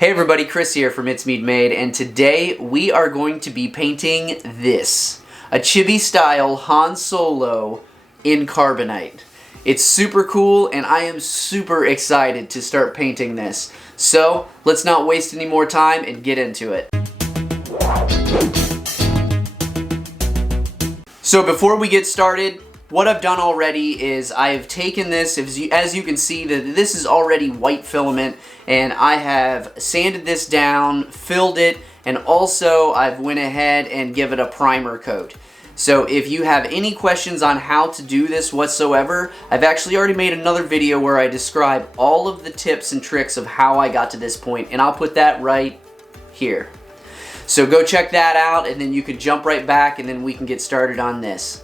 Hey everybody, Chris here from It's Mead Made, and today we are going to be painting this. A Chibi style Han Solo in Carbonite. It's super cool and I am super excited to start painting this. So, let's not waste any more time and get into it. So before we get started, what I've done already is I have taken this, as you can see, that this is already white filament, and I have sanded this down, filled it, and also I've went ahead and give it a primer coat. So if you have any questions on how to do this whatsoever, I've actually already made another video where I describe all of the tips and tricks of how I got to this point, and I'll put that right here. So go check that out, and then you can jump right back, and then we can get started on this.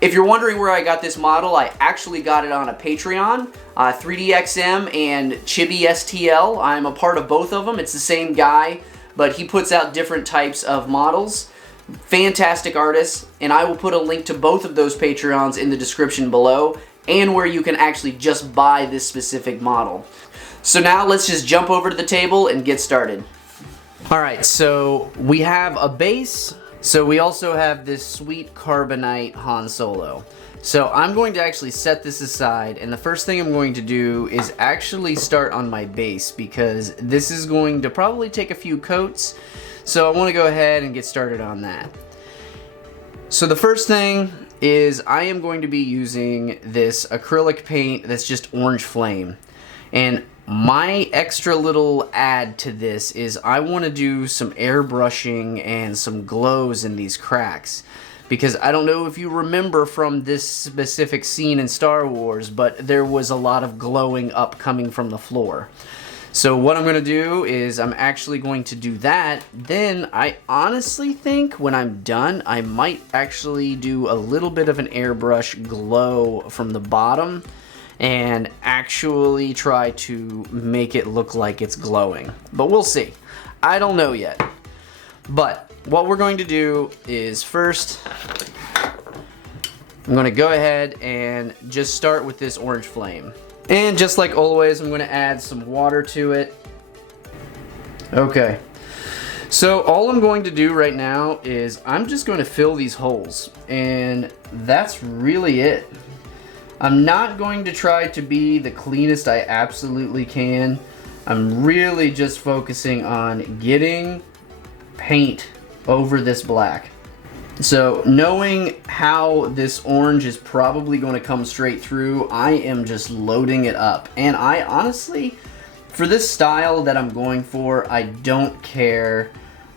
If you're wondering where I got this model, I actually got it on a Patreon, 3DXM and Chibi STL. I'm a part of both of them. It's the same guy, but he puts out different types of models. Fantastic artists, and I will put a link to both of those Patreons in the description below, and where you can actually just buy this specific model. So now let's just jump over to the table and get started. Alright, so we have a base. So we also have this sweet Carbonite Han Solo. So I'm going to actually set this aside, and the first thing I'm going to do is actually start on my base, because this is going to probably take a few coats. So I want to go ahead and get started on that. So the first thing is I am going to be using this acrylic paint that's just orange flame. And my extra little add to this is I want to do some airbrushing and some glows in these cracks. Because I don't know if you remember from this specific scene in Star Wars, but there was a lot of glowing up coming from the floor. So what I'm going to do is I'm actually going to do that. Then I honestly think when I'm done, I might actually do a little bit of an airbrush glow from the bottom and actually try to make it look like it's glowing. But we'll see. I don't know yet. But what we're going to do is first, I'm going to go ahead and just start with this orange flame. And just like always, I'm going to add some water to it. Okay. So all I'm going to do right now is I'm just going to fill these holes. And that's really it. I'm not going to try to be the cleanest I absolutely can. I'm really just focusing on getting paint over this black. So knowing how this orange is probably going to come straight through, I am just loading it up. And I honestly, for this style that I'm going for, I don't care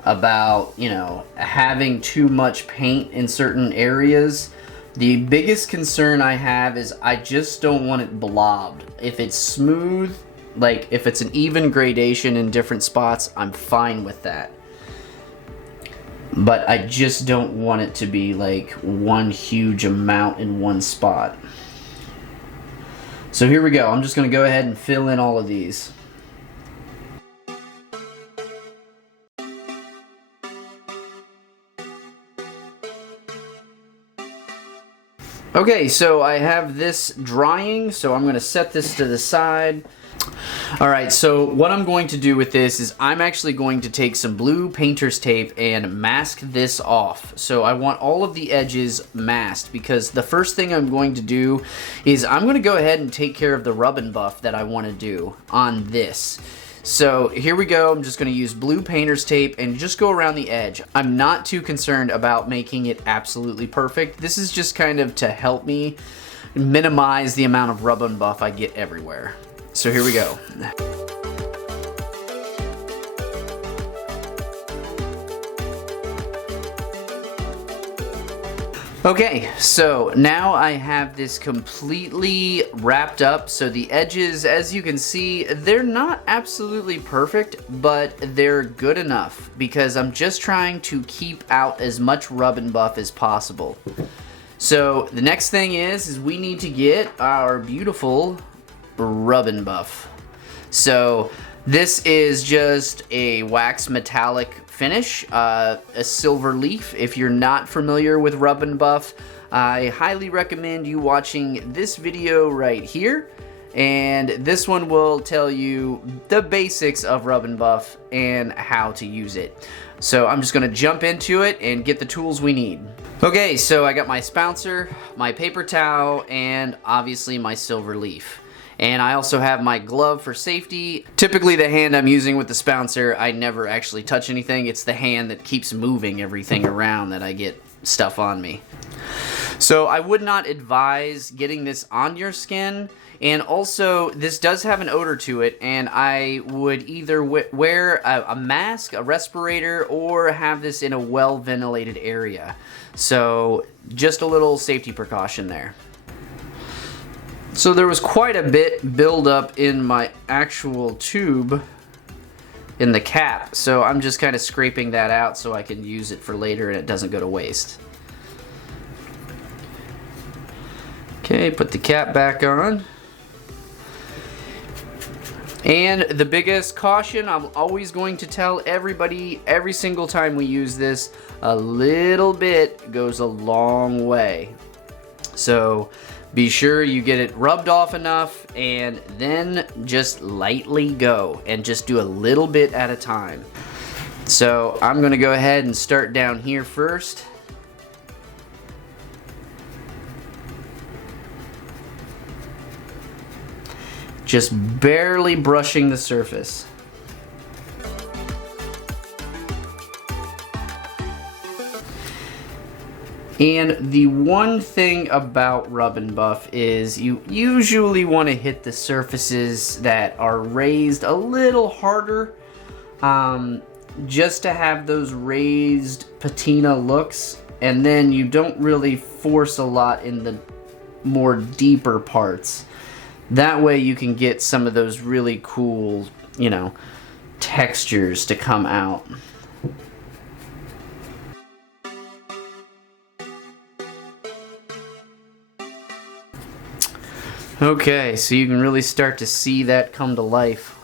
about, you know, having too much paint in certain areas. The biggest concern I have is I just don't want it blobbed. If it's smooth, like if it's an even gradation in different spots, I'm fine with that. But I just don't want it to be like one huge amount in one spot. So here we go. I'm just going to go ahead and fill in all of these. Okay, so I have this drying, so I'm going to set this to the side. Alright, so what I'm going to do with this is I'm actually going to take some blue painter's tape and mask this off. So I want all of the edges masked, because the first thing I'm going to do is I'm going to go ahead and take care of the rub and buff that I want to do on this. So here we go. I'm just going to use blue painter's tape and just go around the edge. I'm not too concerned about making it absolutely perfect. This is just kind of to help me minimize the amount of rub and buff I get everywhere. So here we go. Okay, so now I have this completely wrapped up. So the edges, as you can see, they're not absolutely perfect, but they're good enough because I'm just trying to keep out as much rub and buff as possible. So the next thing is we need to get our beautiful rub and buff. So this is just a wax metallic finish, a silver leaf. If you're not familiar with rub and buff, I highly recommend you watching this video right here. and this one will tell you the basics of rub and buff and how to use it. So I'm just gonna jump into it and get the tools we need. Okay, so I got my spouncer, my paper towel, and obviously my silver leaf. And I also have my glove for safety. Typically the hand I'm using with the spouncer, I never actually touch anything. It's the hand that keeps moving everything around that I get stuff on me. So I would not advise getting this on your skin, and also this does have an odor to it, and I would either wear a mask, a respirator, or have this in a well ventilated area. So just a little safety precaution there. So there was quite a bit build up in my actual tube in the cap, so I'm just kind of scraping that out so I can use it for later and it doesn't go to waste. Okay, put the cap back on. And the biggest caution I'm always going to tell everybody every single time we use this, a little bit goes a long way. So be sure you get it rubbed off enough and then just lightly go and just do a little bit at a time. So I'm gonna go ahead and start down here first. Just barely brushing the surface. And the one thing about rub and buff is you usually want to hit the surfaces that are raised a little harder, just to have those raised patina looks, and then you don't really force a lot in the more deeper parts. That way you can get some of those really cool, you know, textures to come out. Okay, so you can really start to see that come to life.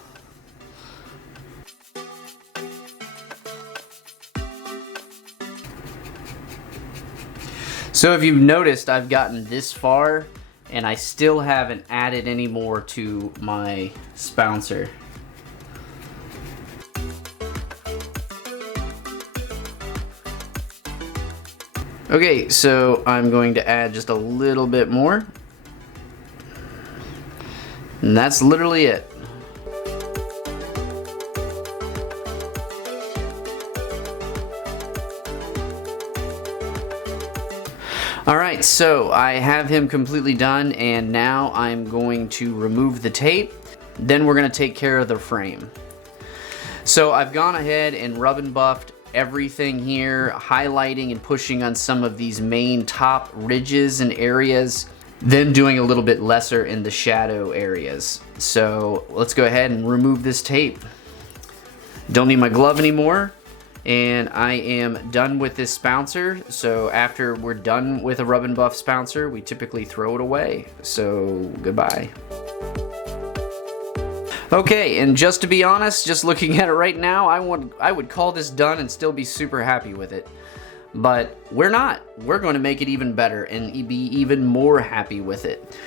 So if you've noticed, I've gotten this far and I still haven't added any more to my spouncer. Okay, so I'm going to add just a little bit more. And that's literally it. Alright, so I have him completely done, and now I'm going to remove the tape. Then we're going to take care of the frame. So I've gone ahead and rub and buffed everything here, highlighting and pushing on some of these main top ridges and areas, then doing a little bit lesser in the shadow areas. So let's go ahead and remove this tape. Don't need my glove anymore. And I am done with this spouncer. So after we're done with a rub and buff spouncer, we typically throw it away. So goodbye. Okay, and just to be honest, just looking at it right now, I would call this done and still be super happy with it. But we're not. We're going to make it even better and be even more happy with it.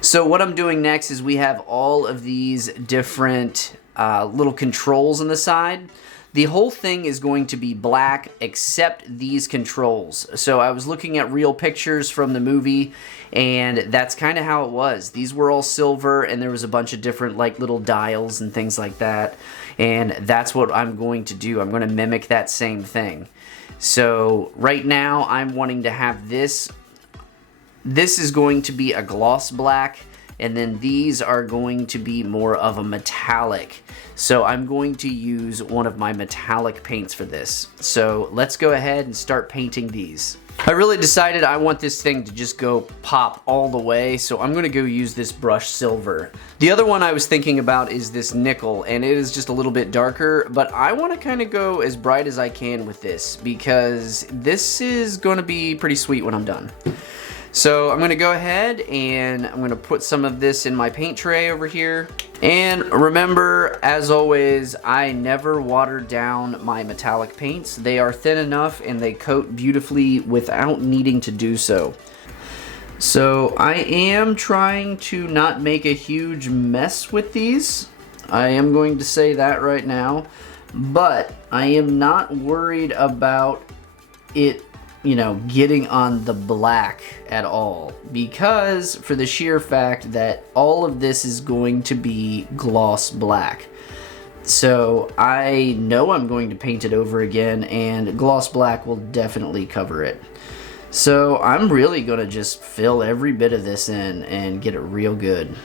So what I'm doing next is we have all of these different little controls on the side. The whole thing is going to be black except these controls. So I was looking at real pictures from the movie, and that's kind of how it was. These were all silver, and there was a bunch of different like little dials and things like that. And that's what I'm going to do. I'm going to mimic that same thing. So right now I'm wanting to have this. This is going to be a gloss black, and then these are going to be more of a metallic. So I'm going to use one of my metallic paints for this. So let's go ahead and start painting these. I really decided I want this thing to just go pop all the way, so I'm going to go use this brushed silver. The other one I was thinking about is this nickel, and it is just a little bit darker, but I want to kind of go as bright as I can with this because this is going to be pretty sweet when I'm done. So I'm going to go ahead and I'm going to put some of this in my paint tray over here. And remember, as always, I never water down my metallic paints. They are thin enough and they coat beautifully without needing to do so. So I am trying to not make a huge mess with these. I am going to say that right now, but I am not worried about it, you know, getting on the black at all, because for the sheer fact that all of this is going to be gloss black. So I know I'm going to paint it over again, and gloss black will definitely cover it. So I'm really going to just fill every bit of this in and get it real good.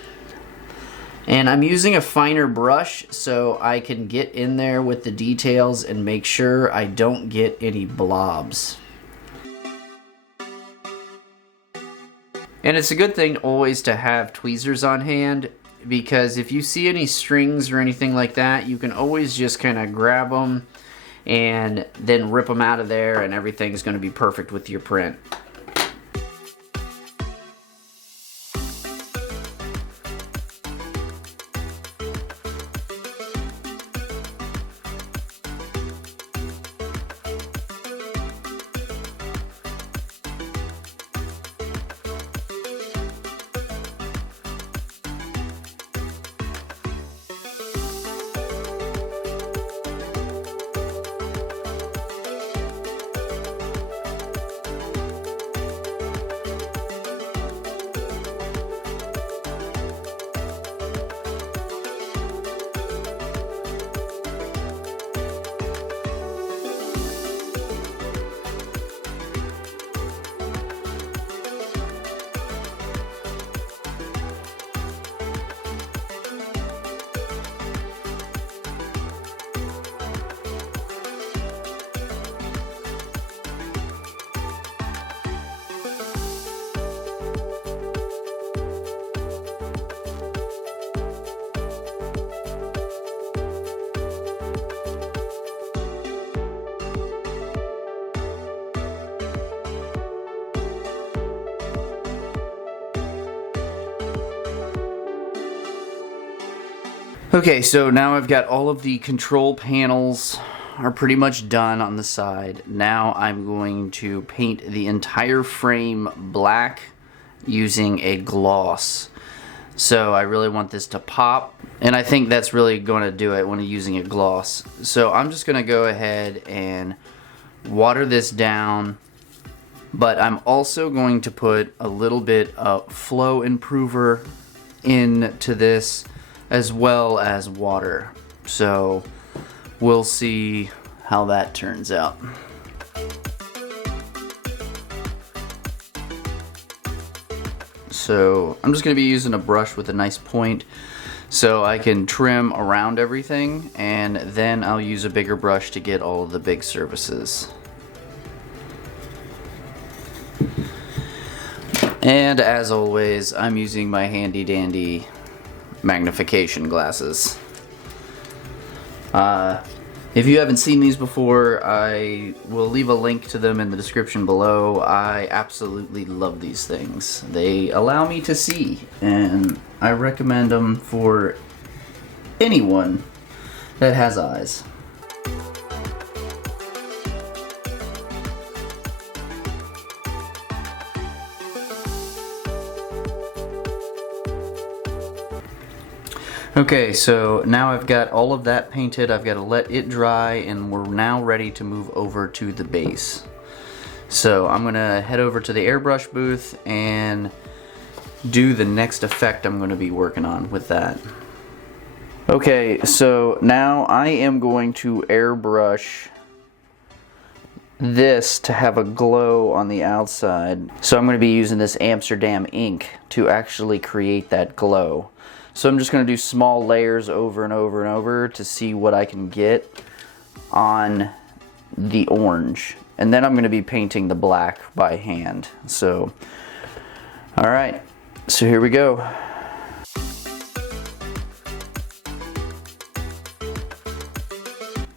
And I'm using a finer brush so I can get in there with the details and make sure I don't get any blobs. And it's a good thing always to have tweezers on hand, because if you see any strings or anything like that, you can always just kind of grab them and then rip them out of there, and everything's going to be perfect with your print. Okay, so now I've got all of the control panels are pretty much done on the side. Now I'm going to paint the entire frame black using a gloss. So I really want this to pop, and I think that's really going to do it when using a gloss. So I'm just going to go ahead and water this down, but I'm also going to put a little bit of flow improver into this, as well as water. So we'll see how that turns out. So I'm just going to be using a brush with a nice point so I can trim around everything, and then I'll use a bigger brush to get all of the big surfaces. And as always, I'm using my handy dandy magnification glasses. If you haven't seen these before, I will leave a link to them in the description below. I absolutely love these things. They allow me to see, and I recommend them for anyone that has eyes. Okay, so now I've got all of that painted. I've got to let it dry, and we're now ready to move over to the base. So I'm gonna head over to the airbrush booth and do the next effect I'm gonna be working on with that. Okay, so now I am going to airbrush this to have a glow on the outside. So I'm going to be using this Amsterdam ink to actually create that glow. So I'm just going to do small layers over and over and over to see what I can get on the orange. And then I'm going to be painting the black by hand. So, alright, so here we go.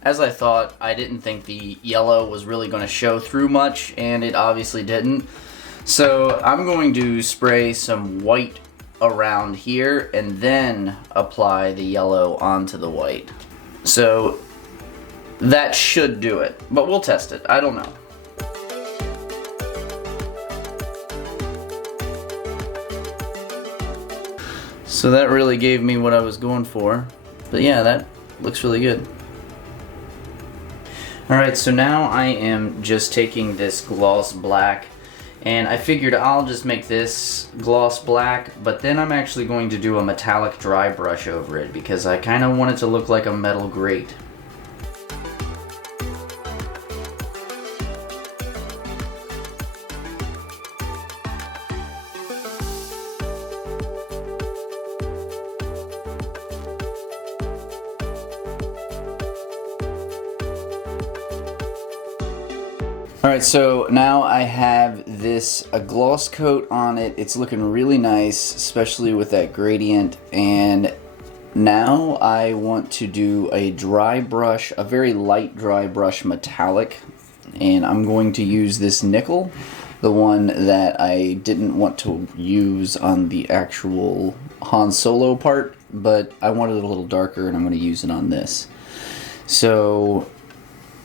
As I thought, I didn't think the yellow was really going to show through much, and it obviously didn't. So I'm going to spray some white around here and then apply the yellow onto the white. So that should do it, but we'll test it. I don't know. So that really gave me what I was going for. But yeah, that looks really good. Alright, so now I am just taking this gloss black, and I figured I'll just make this gloss black, but then I'm actually going to do a metallic dry brush over it because I kind of want it to look like a metal grate. Alright, so now I have a gloss coat on it. It's looking really nice, especially with that gradient. And now I want to do a dry brush, a very light dry brush metallic. And I'm going to use this nickel, the one that I didn't want to use on the actual Han Solo part, but I wanted it a little darker and I'm going to use it on this. So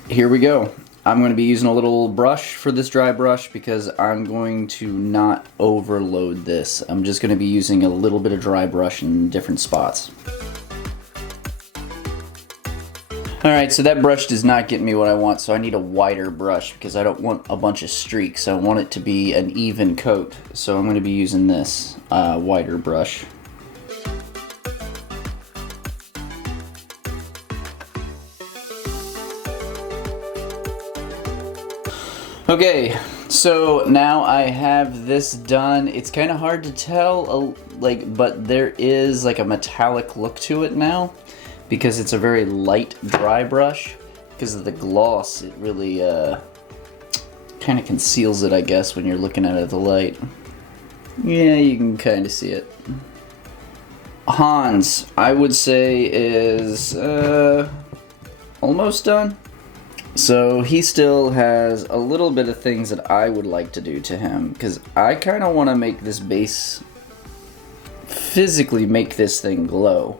here we go. I'm going to be using a little brush for this dry brush because I'm going to not overload this. I'm just going to be using a little bit of dry brush in different spots. Alright, so that brush does not get me what I want, so I need a wider brush because I don't want a bunch of streaks. I want it to be an even coat, so I'm going to be using this wider brush. Okay, so now I have this done. It's kind of hard to tell, but there is like a metallic look to it now because it's a very light dry brush. Because of the gloss, it really kind of conceals it, I guess, when you're looking at it at the light. Yeah, you can kind of see it. Hans, I would say, is almost done. So he still has a little bit of things that I would like to do to him because I kind of want to make this base, physically make this thing glow.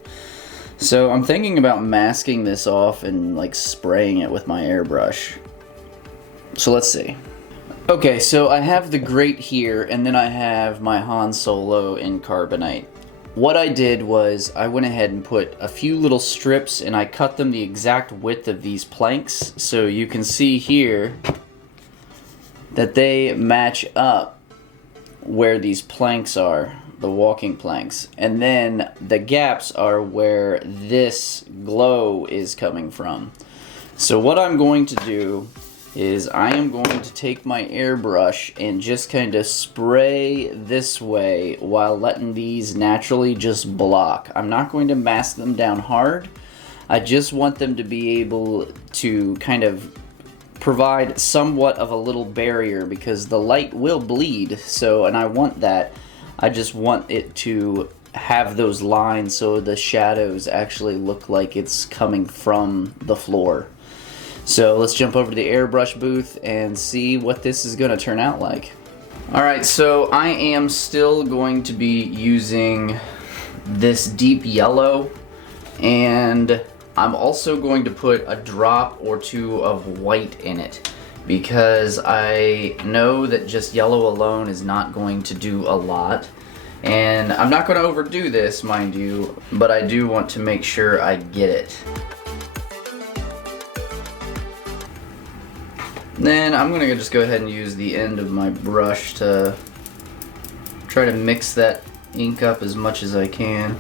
So I'm thinking about masking this off and like spraying it with my airbrush. So let's see. Okay, so I have the grate here and then I have my Han Solo in Carbonite. What I did was I went ahead and put a few little strips and I cut them the exact width of these planks, so you can see here that they match up where these planks are, the walking planks, and then the gaps are where this glow is coming from. So what I'm going to do is I am going to take my airbrush and just kind of spray this way while letting these naturally just block. I'm not going to mask them down hard. I just want them to be able to kind of provide somewhat of a little barrier because the light will bleed, so, and I want that. I just want it to have those lines so the shadows actually look like it's coming from the floor. So let's jump over to the airbrush booth and see what this is going to turn out like. Alright, so I am still going to be using this deep yellow, and I'm also going to put a drop or two of white in it because I know that just yellow alone is not going to do a lot. And I'm not going to overdo this, mind you, but I do want to make sure I get it. Then I'm going to just go ahead and use the end of my brush to try to mix that ink up as much as I can.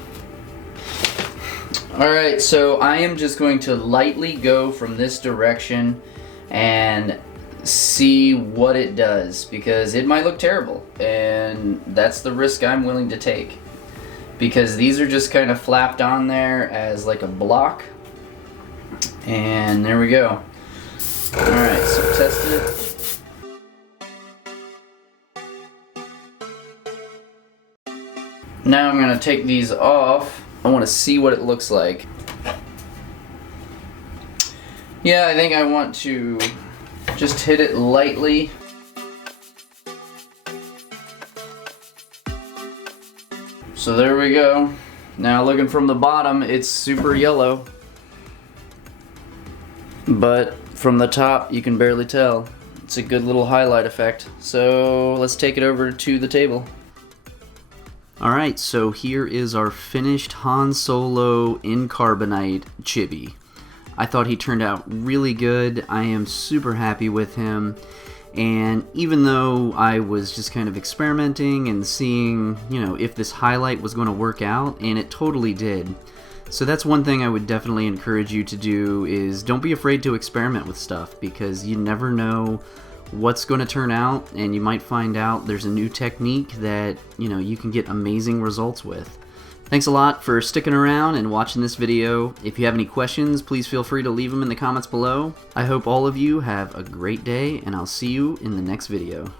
Alright, so I am just going to lightly go from this direction and see what it does, because it might look terrible, and that's the risk I'm willing to take, because these are just kind of flapped on there as like a block, and there we go. Alright, so test it. Now I'm going to take these off. I want to see what it looks like. Yeah, I think I want to just hit it lightly. So there we go. Now looking from the bottom, it's super yellow. But from the top, you can barely tell. It's a good little highlight effect. So let's take it over to the table. Alright, so here is our finished Han Solo in Carbonite chibi. I thought he turned out really good. I am super happy with him. And even though I was just kind of experimenting and seeing, you know, if this highlight was going to work out, and it totally did. So that's one thing I would definitely encourage you to do, is don't be afraid to experiment with stuff, because you never know what's going to turn out, and you might find out there's a new technique that, you know, you can get amazing results with. Thanks a lot for sticking around and watching this video. If you have any questions, please feel free to leave them in the comments below. I hope all of you have a great day, and I'll see you in the next video.